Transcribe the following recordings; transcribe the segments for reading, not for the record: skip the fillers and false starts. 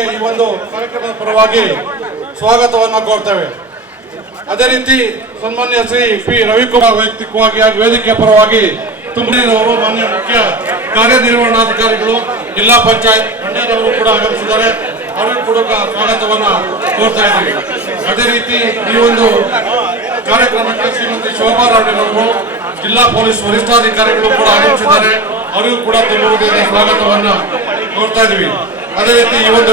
ಈ ಒಂದು ಕಾರ್ಯಕ್ರಮದ ಪರವಾಗಿ ಸ್ವಾಗತವನ್ನು ಕೋರ್ತೇವೆ. ಅದೇ ರೀತಿ ಸನ್ಮಾನ್ಯ ಶ್ರೀ ಪಿ ರವಿಕುಮಾರ್ ವೈಯಕ್ತಿಕವಾಗಿ ಹಾಗೂ ವೇದಿಕೆಯ ಪರವಾಗಿ ತುಮಕೂರಿನವರು ಮಾನ್ಯ ಮುಖ್ಯ ಕಾರ್ಯನಿರ್ವಹಣಾಧಿಕಾರಿಗಳು ಜಿಲ್ಲಾ ಪಂಚಾಯತ್ ಮಂಡ್ಯದವರು ಕೂಡ ಆಗಮಿಸಿದ್ದಾರೆ. ಅವರಿಗೂ ಕೂಡ ಸ್ವಾಗತವನ್ನು ಕೋರ್ತಾ ಇದ್ದೀವಿ. ಅದೇ ರೀತಿ ಈ ಒಂದು ಕಾರ್ಯಕ್ರಮಕ್ಕೆ ಶ್ರೀಮತಿ ಶೋಭಾ ರಾಣಿರವರು ಜಿಲ್ಲಾ ಪೊಲೀಸ್ ವರಿಷ್ಠಾಧಿಕಾರಿಗಳು ಕೂಡ ಆಗಮಿಸಿದ್ದಾರೆ. ಅವರಿಗೂ ಕೂಡ ತುಂಬ ಸ್ವಾಗತವನ್ನು ಕೋರ್ತಾ ಇದ್ದೀವಿ. ಅದೇ ರೀತಿ ಈ ಒಂದು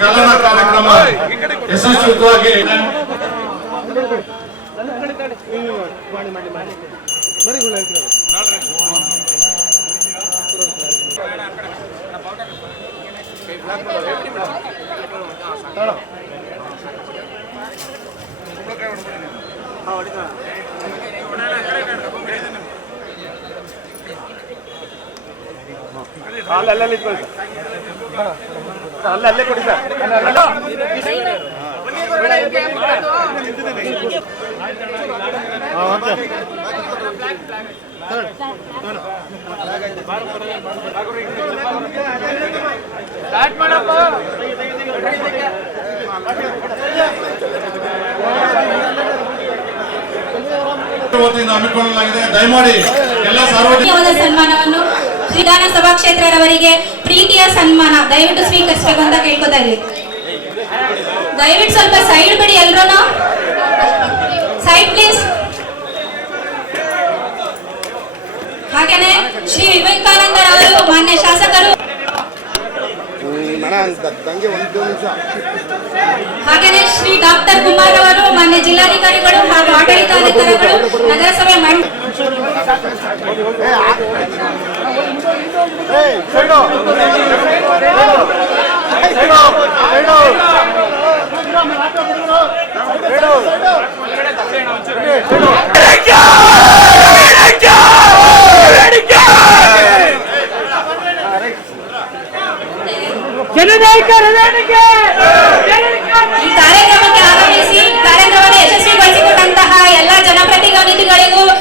ಚಾಲನಾ ಕಾರ್ಯಕ್ರಮ ಯಶಸ್ವಿಯಾಗಿ ಅಲ್ಲೇ ಕೊಡಿ ಸರ್, ಅಲ್ಲೇ ಕೊಡಿ ಸರ್. ಸ್ಟಾರ್ಟ್ ಮಾಡಪ್ಪ. ಹಮ್ಮಿಕೊಳ್ಳಲಾಗಿದೆ. ದಯಮಾಡಿ ಎಲ್ಲ ಸಾರ್ವಜನಿಕ ಸನ್ಮಾನವನ್ನು ವಿಧಾನಸಭಾ ಕ್ಷೇತ್ರದವರಿಗೆ ಪ್ರೀತಿಯ ಸನ್ಮಾನ ದಯವಿಟ್ಟು ಸ್ವೀಕರಿಸಬೇಕು ಅಂತ ಕೇಳ್ಕೊತಾ ಇದ್ವಿ. ದಯವಿಟ್ಟು ಸ್ವಲ್ಪ ಸೈಡ್ ಬಿಡಿ, ಎಲ್ರೂ ಸೈಡ್ ಪ್ಲೀಸ್. ಹಾಗೇನೆ ಶ್ರೀ ವಿವೇಕಾನಂದ ಅವರು ಮಾನ್ಯ ಶಾಸಕರು, ಹಾಗೇನೆ ಶ್ರೀ ಡಾಕ್ಟರ್ ಕುಮಾರ್ ಅವರು ಮಾನ್ಯ ಜಿಲ್ಲಾಧಿಕಾರಿಗಳು ಹಾಗೂ ಆಡಳಿತಾಧಿಕಾರಿಗಳು ನಗರಸಭೆ ಈ